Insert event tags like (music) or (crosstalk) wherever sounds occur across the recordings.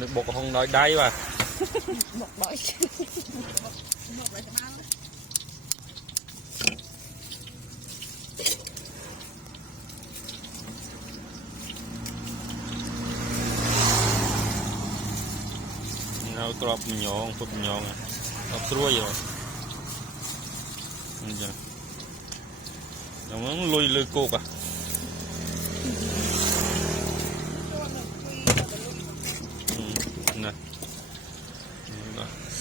នេះបុកកំហុងដោយដៃបាទបុកដោយបុកដោយស្មៅៅទ្របញងពុបញងអត់ស្រួយអញ្ចឹងដល់មកលុយលើគោកអា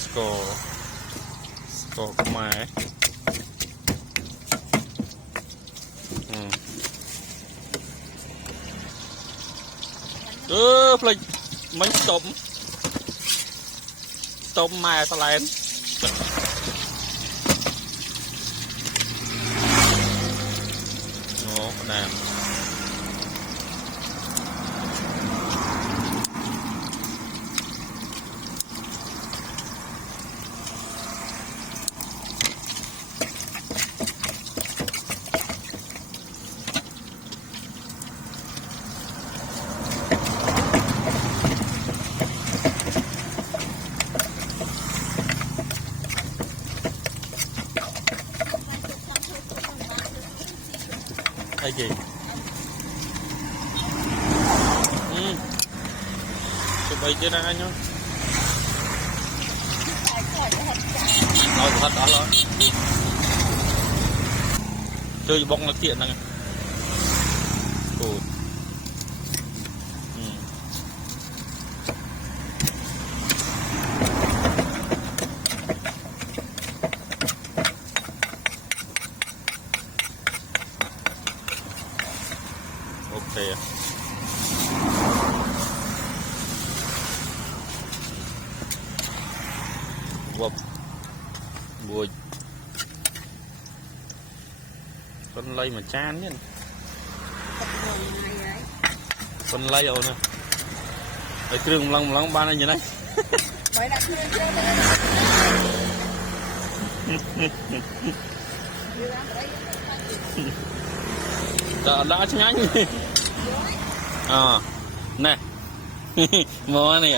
ស្ករស្ករខ្មែរអឺផ្លេចមិញស្តុបស្តុបម៉ែសឡែនអូផ្ដាំ hay gì ừ. chụp bay chứ đang anh nhá? Rồi thật đó rồi. Chơi bóng là tiện này ok Vâng. Bùi. Con lây mà chan nhá. Con lây rồi nè. Cái trường lăng lăng ba này như này. Vậy là (laughs) ដល់ដល់ឆ្ងាញ់អណែមកនេះ